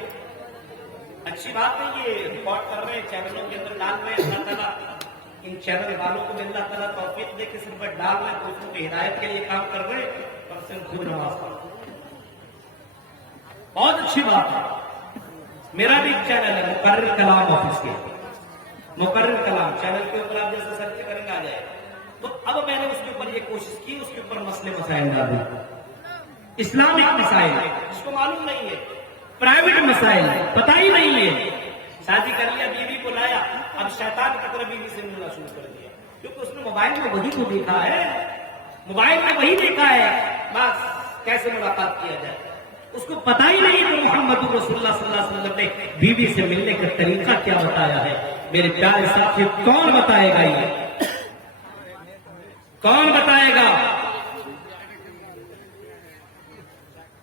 اچھی بات ہے, یہ ریکارڈ کر رہے ہیں, چینلوں کے اندر ڈال رہے ہیں. اللہ تعالیٰ ان چینل والوں کو اللہ تعالیٰ توفیق دے کے صرف ڈال رہے ہیں, دوسروں کی ہدایت کے لیے کام کر رہے ہیں, اور صرف خود نماز پڑھ. بہت اچھی بات ہے. میرا بھی ایک چینل ہے مقرر کلام آفس کے, مقرر کلام چینل کے اوپر آپ جیسے سرچ کریں گے آ جائے. تو اب میں نے اس کے اوپر یہ کوشش کی, اس کے اوپر مسئلے مسائل ڈالے, اسلامک مسائل جس کو معلوم نہیں ہے, پرائیویٹ مسائل پتہ ہی نہیں ہے. شادی کر لیا, بیوی کو لایا, اب شیطان کی طرح بیوی سے ملنا شروع کر دیا, کیونکہ اس نے موبائل میں وہی کو دیکھا ہے, موبائل میں وہی دیکھا ہے. بس کیسے ملاقات کیا جائے اس کو پتہ ہی نہیں کہ محمد رسول اللہ صلی اللہ علیہ وسلم نے بیوی سے ملنے کا طریقہ کیا بتایا ہے. میرے پیارے ساتھی, کون بتائے گا, یہ کون بتائے گا؟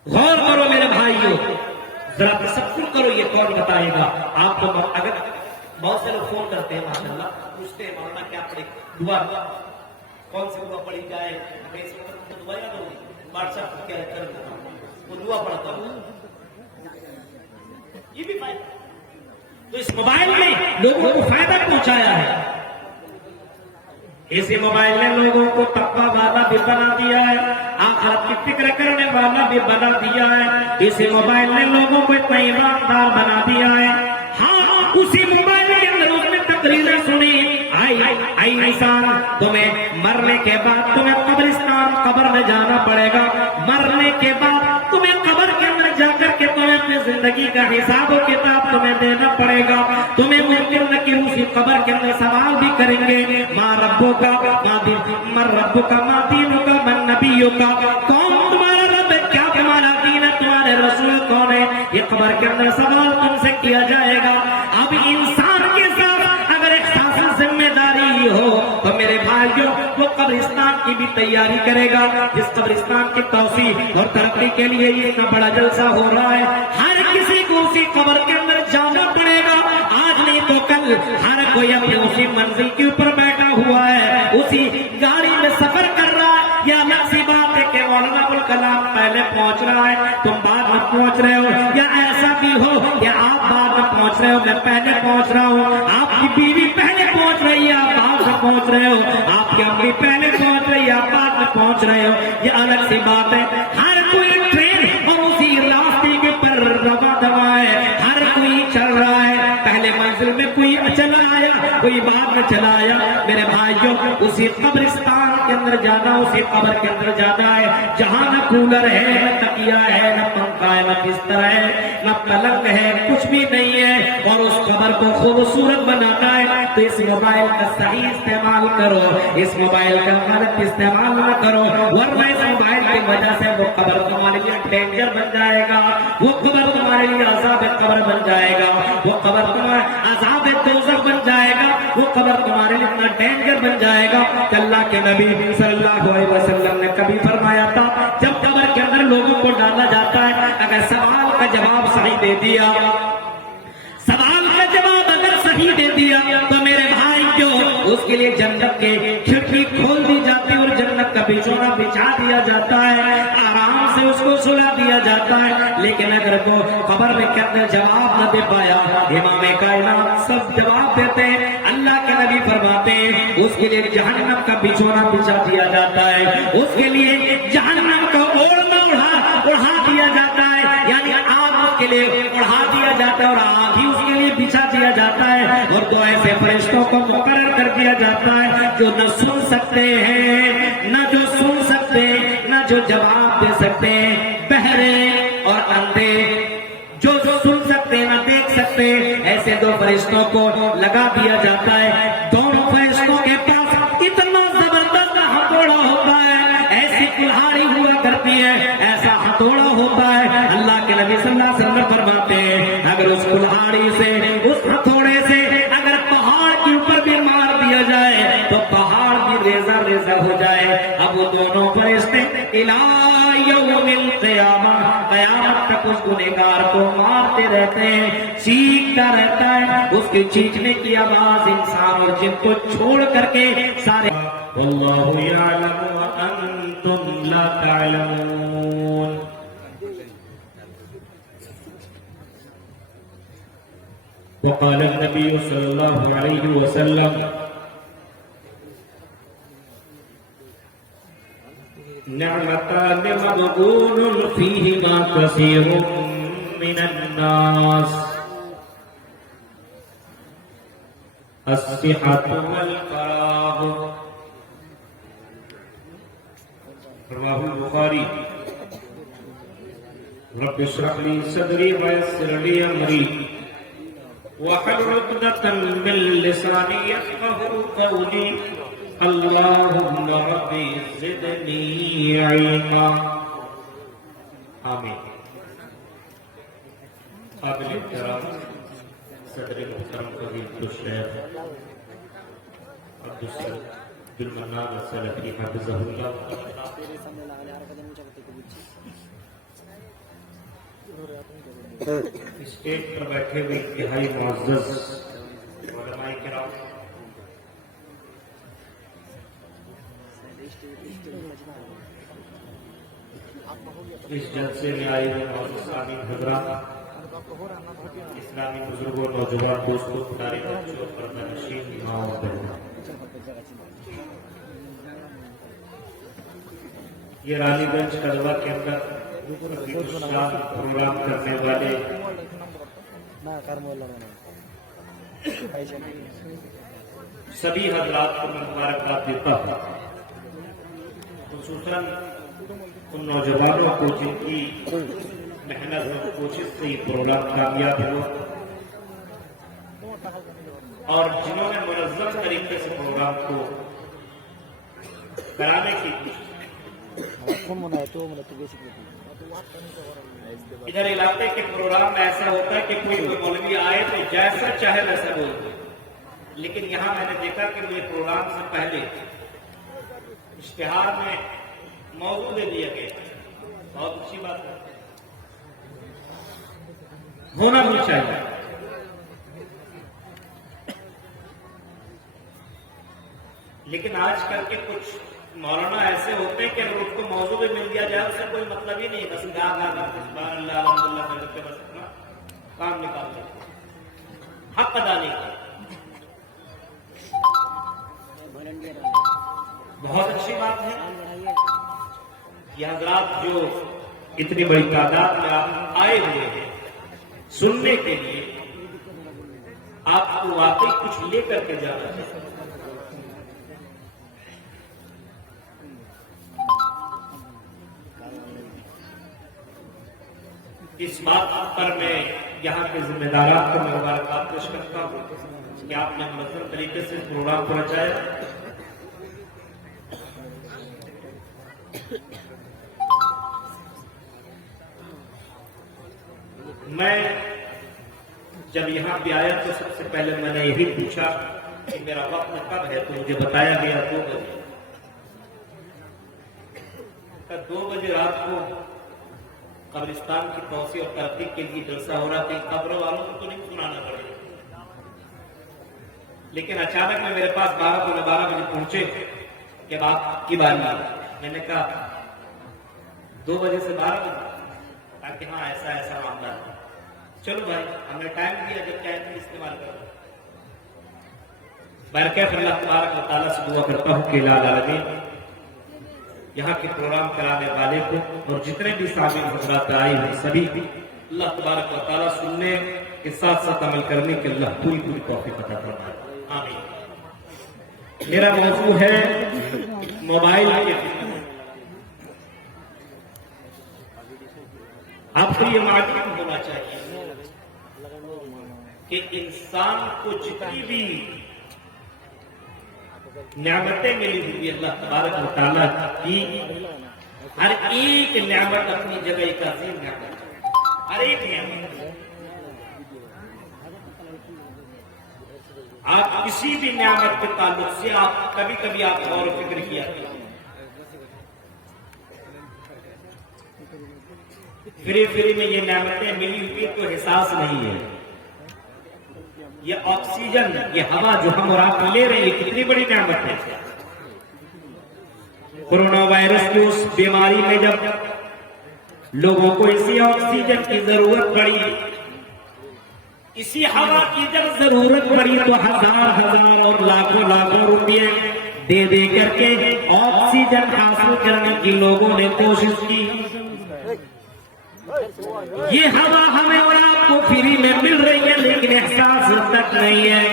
غور کرو میرے بھائیوں, ذرا تصور کرو, یہ کون بتائے گا آپ کو؟ اگر بہت سے لوگ فون کرتے ہیں ماشاءاللہ, پوچھتے ہیں مولانا کیا پڑھے دعا, کون سی دعا پڑھی جائے. میں اس وقت کو دعا یاد ہوگی, واٹس ایپ کیا کر وہ دعا پڑھتا ہوں, یہ بھی فائدہ. تو اس موبائل نے لوگوں کو فائدہ پہنچایا ہے. اسی موبائل نے لوگوں کو تقوی والا بھی بنا دیا ہے, آخرت کی فکر کرنے والا بھی بنا دیا ہے. اسی موبائل نے لوگوں کو اتنا ایماندار بنا دیا ہے. ہاں اسی موبائل کے اندر اس نے تقریریں سنی, آئی انسان, تمہیں مرنے کے بعد تمہیں قبرستان, قبر میں جانا پڑے گا. مرنے کے بعد تمہیں قبر کے اندر جا کر کے تمہیں اپنی زندگی کا حساب و کتاب تمہیں دینا پڑے گا. تمہیں ممکن نہ کہ اسی قبر کے اندر سوال بھی کریں گے, ماں ربو کا, من ربو کا, ماں دینوں کا, من نبیوں کا, کون تمہارا رب ہے, کیا تمہارا دین ہے, تمہارے رسول کون ہے. یہ قبر کے اندر سوال تم سے کیا جائے گا. اب انسان کے ساتھ اگر ایک خاصی ذمہ داری ہو تو میرے بھائیوں, وہ قبرستان کی بھی تیاری کرے گا. جس قبرستان کی توسیع اور ترقی کے لیے یہ اتنا بڑا جلسہ ہو رہا ہے, ہر کسی کو اسی قبر کے اندر جانا پڑے گا. آج نہیں تو کل ہر کوئی اپنی اسی منزل کے اوپر بیٹھا ہوا ہے, اسی گاڑی میں سفر کر رہا ہے. یا ایسی بات ہے کہ مولانا ابوالکلام پہلے پہنچ رہا ہے, تم بعد میں پہنچ رہے ہو, یا ایسا بھی ہو کہ آپ بعد میں پہنچ رہے ہو, میں پہلے پہنچ رہا ہوں, آپ کی بیوی پہلے پہنچ رہی ہے, آپ بعد میں پہنچ رہے ہو, آپ کی امی پہلے پہنچ رہی ہے, آپ بعد میں پہنچ رہے ہو. یہ الگ سی بات ہے. ہر کوئی ٹرین اور اسی راستے کے پر روا دوا ہے, ہر کوئی چل رہا ہے. پہلے منزل میں کوئی چلا آیا, کوئی بعد میں چلا آیا. میرے بھائیوں, اسی قبرستان کے اندر جانا, اسی قبر کے اندر جانا ہے جہاں نہ کولر ہے, نہ تکیا ہے, نہ پنکھا ہے, نہ بستر ہے, نہ پلنگ ہے, کچھ بھی نہیں ہے. اور اس قبر کو خوبصورت بنانا ہے تو اس موبائل کا صحیح استعمال کرو, اس موبائل کا غلط استعمال نہ کرو, ورنہ اس موبائل کی وجہ سے وہ قبر تمہارے لیے ڈینجر بن جائے گا, وہ قبر تمہارے لیے عذاب قبر بن جائے گا, وہ قبر تمہارے عذاب دوزخ بن جائے گا, وہ قبر تمہارے لیے اتنا ڈینجر بن جائے گا کہ اللہ کے نبی صلی اللہ علیہ وسلم نے کبھی فرمایا تھا, جب قبر کے اندر لوگوں کو ڈالا جاتا ہے, اگر سوال کا جواب صحیح دے دیا, سوال کا جواب اگر صحیح دے دیا تو میرے بھائی جو اس کے لیے جنت کے کھڑکی کھول دی جاتی اور جنت کا بچھونا بچھا بچھا دیا جاتا ہے، آرام سے اس کو سلا دیا جاتا ہے، لیکن اگر وہ قبر میں کہتے جواب نہ دے پایا، امام کائنات سب جواب دیتے ہیں، اللہ کے نبی فرماتے ہیں اس کے لیے جہنم کا بچھونا بچھا دیا جاتا ہے، اس کے لیے جہنم کا اوڑھنا اڑھا دیا جاتا ہے، یعنی آگ اس کے لیے اڑھا دیا جاتا ہے اور آگ ہی اس کے لیے بچھا دیا جاتا ہے، اور دو ایسے فرشتوں کو مقرر کر دیا جاتا ہے جو نہ سن سکتے ہیں، نہ جو سن سکتے ہیں، نہ جو جواب دے سکتے ہیں، بہرے اور اندھے، جو سن سکتے ہیں نہ دیکھ سکتے ہیں، ایسے دو فرشتوں کو لگا دیا جاتا ہے۔ دونوں فرشتوں کے پاس اتنا زبردست ہتھوڑا ہوتا ہے، ایسی کلہاڑی ہوا کرتی ہے، ایسا ہتھوڑا ہوتا ہے، اللہ کے نبی صلی اللہ علیہ وسلم فرماتے ہیں اگر اس کلہاڑی سے، اس ہتھوڑے سے اگر پہاڑ کے اوپر بھی مار دیا جائے تو پہاڑ بھی ریزہ ریزہ ہو جائے۔ اب وہ دونوں فرشتے الی یوم القیامہ، قیامت تک اس گنہگار کو مارتے رہتے ہیں، چیختا رہتا ہے، اس کے چیخنے کی آواز انسان اور جن کو چھوڑ کر کے سارے واللہ یعلم وانتم لا تعلمون۔ وقال النبي صلى الله عليه وسلم نعمتان مغبون فيهما كثير من الناس الصحة والفراغ، رواه البخاري۔ رب اشرح لي صدري ويسر لي أمري واحلل عقدة من لساني يفقهوا قولي، اللهم رب زدني علما۔ آمین۔ قابل احترام صدر محترم فضیلۃ الشیخ عبدالمنان السلفی حفظہ اللہ، اسٹیج پر بیٹھے ہوئے انتہائی معزز علماء کرام، اس جلسے میں آئے ہوئے معزز سامعین حضرات، اسلامی بزرگوں، نوجوان دوستوں، پیارے بچوں، پردہ نشین ماں اور بہنوں، یہ رانی گنج کلوا کے اندر شان پروگرام کرنے والے سبھی حضرات کو میں مبارکباد دیتا ہوں، خصوصاً ان نوجوانوں کو جن کی محنت اور کوشش سے یہ پروگرام کامیاب ہوا اور جنہوں نے منظم طریقے سے پروگرام کو کرانے کی کوشش۔ ادھر علاقے کے پروگرام میں ایسا ہوتا ہے کہ کوئی مولوی آئے تو جیسا چاہے ویسا بولتے، لیکن یہاں میں نے دیکھا کہ مجھے پروگرام سے پہلے اشتہار میں موضوع دے دیا گیا، بہت اچھی بات ہے، ہونا بھی چاہیے۔ لیکن آج کل کے کچھ مولانا ایسے ہوتے ہیں کہ اگر اس کو موضوع بھی مل دیا جائے اس سے کوئی مطلب ہی نہیں، بس گا گا گا سبحان اللہ الحمدللہ کر کے بس اپنا کام نکالتے، حق ادا نہیں کرتے۔ بہت اچھی بات ہے یہ حضرات جو اتنی بڑی تعداد میں آپ آئے ہوئے ہیں سننے کے لیے، آپ کو واقعی کچھ لے کر کے جانا چاہیے۔ اس بات پر میں یہاں کے ذمہ داران کو میں مبارکباد پیش کرتا ہوں کہ آپ نے منظم طریقے سے پروگرام پہنچایا۔ میں جب یہاں پہ آیا تو سب سے پہلے میں نے یہی پوچھا کہ میرا وقت کب ہے، تو مجھے بتایا گیا 2 بجے۔ 2 بجے رات کو قبرستان کی توسیع اور ترقی کے لیے جلسہ ہو رہا تھا، قبر والوں کو تو نہیں سنانا پڑے گا، لیکن اچانک میں میرے پاس 12 بجے پہنچے کہ آپ کی باری میں نے کہا 2 بجے سے 12 بجے، تاکہ ہاں ایسا ایسا معاملہ ہے۔ چلو بھائی، ہم نے ٹائم دیا، جب ٹائم استعمال کرو۔ برکت اللہ تبارک و تعالیٰ سے دعا کرتا ہوں کہ الہ العالمین یہاں کے پروگرام کرانے والے کو اور جتنے بھی سامعین حضرات آئے ہیں سبھی اللہ تبارک و تعالیٰ سننے کے ساتھ ساتھ عمل کرنے کے اللہ پوری توفیق عطا فرمائے، آمین۔ میرا موضوع ہے موبائل کے فتنے۔ آپ کو یہ معلوم ہونا چاہیے کہ انسان کو جتنی بھی نعمتیں ملی ہوئی اللہ تبارک و تعالیٰ کی، ہر ایک نعمت اپنی جگہ ایک عظیم نعمت ہے، ہر ایک نعمت۔ آپ کسی بھی نعمت کے تعلق سے آپ کبھی کبھی آپ غور و فکر کیا فری میں یہ نعمتیں ملی ہوئی تو احساس نہیں ہے۔ یہ آکسیجن، یہ ہوا جو ہم اور آپ لے رہے ہیں، یہ کتنی بڑی نعمت ہے۔ کورونا وائرس کی اس بیماری میں جب لوگوں کو اسی آکسیجن کی ضرورت پڑی، اسی ہوا کی جب ضرورت پڑی، تو ہزار اور لاکھوں روپئے دے کر کے آکسیجن حاصل کرنے کی لوگوں نے کوشش کی۔ یہ ہوا ہمیں اور آپ کو فری میں مل رہی ہے، لیکن احساس تک نہیں ہے۔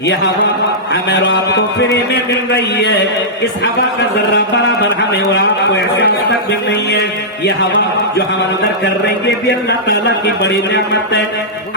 یہ ہوا ہمیں اور آپ کو فری میں مل رہی ہے، اس ہوا کا ذرہ برابر ہمیں اور آپ کو احساس تک بھی نہیں ہے۔ یہ ہوا جو ہم اندر کر رہے ہیں، یہ بھی اللہ تعالیٰ کی بڑی نعمت ہے۔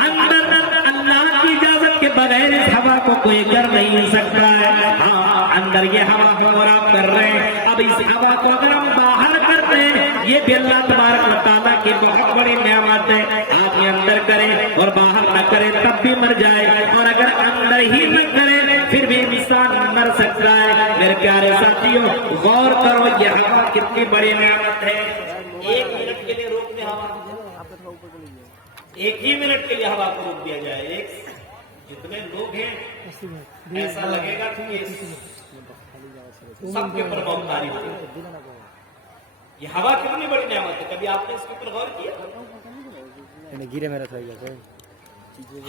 اندر اللہ کی اجازت کے بغیر اس ہوا کو کوئی کر نہیں سکتا ہے۔ ہاں، اندر یہ ہوا ہم اور آپ کر رہے ہیں، اب اس ہوا کو اگر ہم باہر کرتے ہیں، یہ بھی اللہ تبارک و تعالیٰ کی بہت بڑی نعمت ہے۔ آپ یہ اندر کریں اور باہر نہ کریں تب بھی مر جائے، اور اگر اندر ہی نہ کریں پھر بھی انسان مر سکتا ہے۔ میرے پیارے ساتھیوں، غور کرو یہ ہوا کتنی بڑی نعمت ہے۔ 1 منٹ کے لیے روک دیں ہوا، 1 ہی منٹ کے لیے ہوا کو روک دیا جائے، جتنے لوگ ہیں ایسا لگے گا کہ سب کے اوپر بہت تاریخ ہے۔ یہ ہوا کتنی بڑی نعمت ہے، کبھی آپ نے اس کے اوپر غور کیا؟ گیرے میرا تھا یہ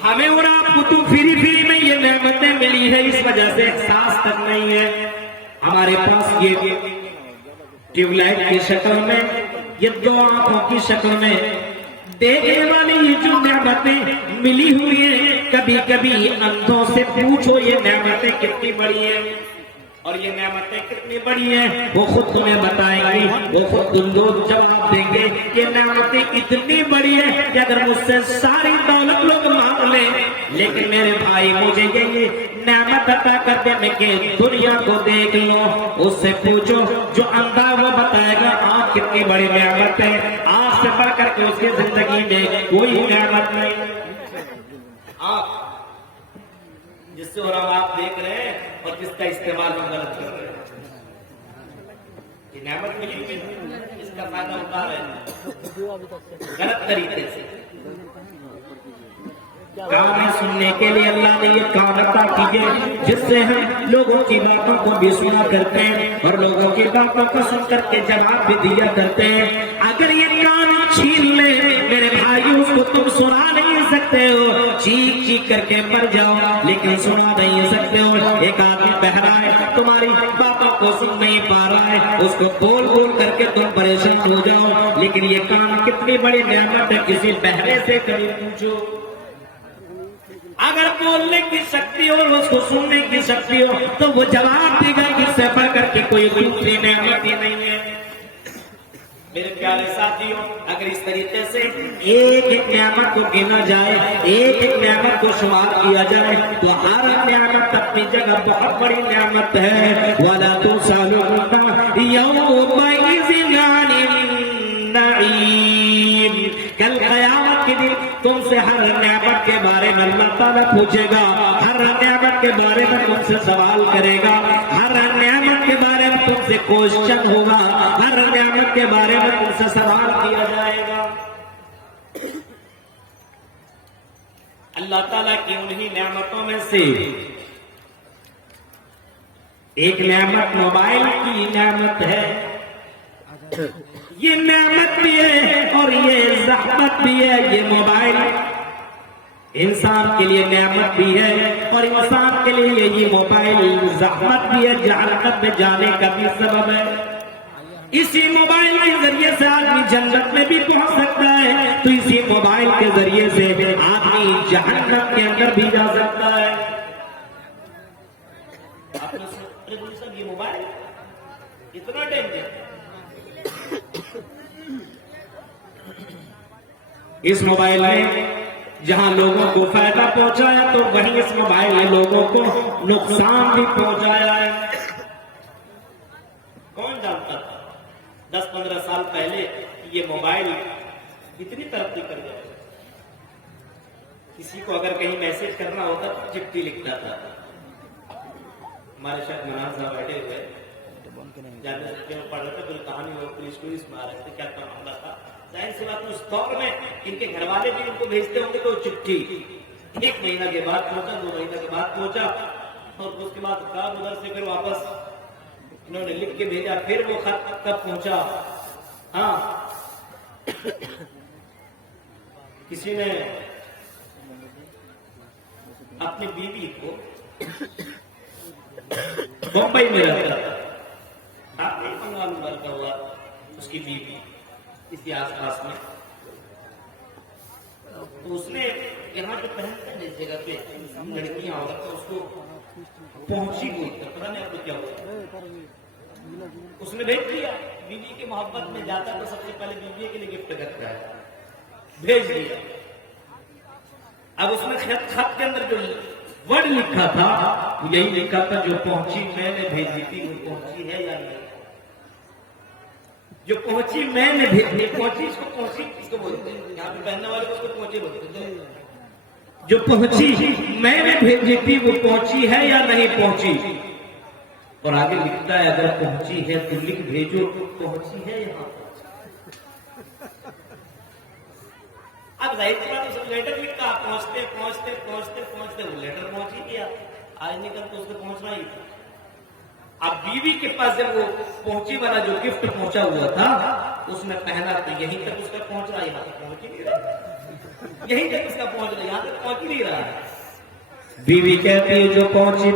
ہمیں اور آپ کو تو فری میں یہ نعمتیں ملی ہے، اس وجہ سے احساس تک نہیں ہے۔ ہمارے پاس یہ ٹیوب لائٹ کی شکل میں، یہ 2 آنکھوں کی شکل میں دیکھنے والی یہ جو نعمتیں ملی ہوئی ہیں، کبھی کبھی اندھوں سے پوچھو یہ نعمتیں کتنی بڑی ہیں اور یہ نعمتیں کتنی بڑی ہیں، وہ خود تمہیں بتائیں گی، وہ خود تم کو جواب دیں گے۔ یہ نعمتیں اتنی بڑی ہیں کہ اگر مجھ سے ساری دولت لوگ مانگ لیں، لیکن میرے بھائی مجھے یہ نعمت عطا کر دے میں کہ دنیا کو دیکھ لو، اس سے پوچھو جو اندھا وہ بتائے گا آنکھ کتنی بڑی نعمت ہے، آنکھ سے بڑھ کر کے اس کی زندگی میں کوئی نعمت نہیں۔ آنکھ جس سے اور آپ دیکھ رہے ہیں اور جس کا استعمال ہم غلط کر رہے ہیں، یہ نعمت ملی ہوئی ہے، اس کا فائدہ اٹھا رہے ہیں غلط طریقے سے۔ کام سننے کے لیے اللہ نے یہ کام عطا کیے جس سے ہم لوگوں کی باتوں کو بھی سنا کرتے ہیں اور لوگوں کی باتوں کو سن کر کے جواب بھی دیا کرتے ہیں۔ اگر یہ کام چھین لے میرے بھائیوں، اس کو تم سنا نہیں سکتے ہو، چیخ کر کے مر جاؤ لیکن سنا نہیں سکتے ہو۔ ایک آدمی بہرا ہے، تمہاری باتوں کو سن نہیں پا رہا ہے، اس کو بول کر کے تم پریشان ہو جاؤ، لیکن یہ کام کتنی بڑی نعمت ہے، کسی بہرے سے کبھی پوچھو۔ اگر بولنے کی شکتی ہو، اس کو سننے کی شکتی ہو، تو وہ جواب دے گا کہ اس سے بڑھ کر کے کوئی دوسری نعمت ہی نہیں ہے۔ میرے پیارے ساتھیوں، اگر اس طریقے سے ایک نعمت کو گنا جائے، ایک نعمت کو شمار کیا جائے، تو ہر نعمت اپنی جگہ بہت بڑی نعمت ہے۔ وَلَا تُسْأَلُونَ يَوْمَئِذٍ عَنِ النَّعِيمِ، کل قیامت کے دن تم سے ہر نعمت کے بارے میں اللہ تعالیٰ پوچھے گا، ہر نعمت کے بارے میں تم سے سوال کرے گا، ہر نعمت کے بارے میں تم سے کوشچن ہوگا، ہر نعمت کے بارے میں تم سے سوال کیا جائے گا۔ اللہ تعالیٰ کی انہی نعمتوں میں سے ایک نعمت موبائل کی نعمت ہے۔ یہ نعمت بھی ہے اور یہ زحمت بھی ہے. یہ موبائل انسان کے لیے نعمت بھی ہے اور انسان کے لیے یہ موبائل زحمت بھی ہے, جہنم میں جانے کا بھی سبب ہے. اسی موبائل کے ذریعے سے آدمی جنت میں بھی پہنچ سکتا ہے, تو اسی موبائل کے ذریعے سے آدمی جہنم کے اندر بھی جا سکتا ہے. آپ نے ارے بولی صاحب یہ موبائل اتنا ڈینجر. اس موبائل نے جہاں لوگوں کو فائدہ پہنچایا تو وہیں اس موبائل نے لوگوں کو نقصان بھی پہنچایا ہے. کون جانتا تھا 10-15 سال پہلے یہ موبائل اتنی ترقی کر جائے. کسی کو اگر کہیں میسج کرنا ہوتا تو چٹھی لکھتا تھا. ہمارے شاید منان صاحب بیٹھے ہوئے جاتے سکتے میں پڑھ رہے تھے, کوئی کہانی ہو کوئی اسٹوریز میں آ رہے تھے, کیا معاملہ تھا. ظاہر سی بات اس دور میں ان کے گھر والے بھی ان کو بھیجتے ہوں گے تو چٹھی 1 مہینہ کے بعد پہنچا, 2 مہینہ کے بعد پہنچا, اور اس کے بعد کب ادھر سے پھر واپس انہوں نے لکھ کے بھیجا, پھر وہ خط کب پہنچا. ہاں کسی نے اپنی بیوی کو بمبئی میں رہتا تھا, آپ نے بنگال میں کا ہوا اس کی بیوی اسی آس پاس میں, تو اس نے یہاں جو پہنتے ہیں جس جگہ پہ لڑکیاں عورت اس کو پہنچی بولتے, پتہ نہیں آپ کو کیا ہوا. اس نے بھیج دیا, بیوی کی محبت میں جاتا تو سب سے پہلے بیوی کے لیے گفٹ کرتا ہے, بھیج دیا. اب اس نے خط کے اندر جو ورڈ لکھا تھا وہ یہی لکھا تھا, جو پہنچی میں نے بھیجی تھی وہ پہنچی ہے یا نہیں. جو پہنچی میں نے بھیجی, پہنچی اس کو پہنچی کس کو بولتے ہیں, یہاں پہ پہننے والے کو اس کو پہنچی بولتے ہیں. جو پہنچی میں نے بھیجی تھی وہ پہنچی ہے یا نہیں پہنچی. اور آگے لکھتا ہے اگر پہنچی ہے تو لکھ بھیجو پہنچی ہے یہاں. اب ظاہر سی بات اس نے لیٹر لکھا, پہنچتے پہنچتے پہنچتے پہنچتے وہ لیٹر پہنچ ہی گیا. آج نکل تو اس کو پہنچنا ہی تھا. اب بیوی کے پاس جب وہ پہنچی والا جو گفٹ پہنچا ہوا تھا اس نے پہنا تو یہیں تک اس کا پہنچ رہا, یہاں تک پہنچ ہی نہیں رہا. یہیں تک اس کا پہنچ رہا, یہاں تک پہنچ ہی نہیں رہا. بیوی کہتی ہے جو پہنچی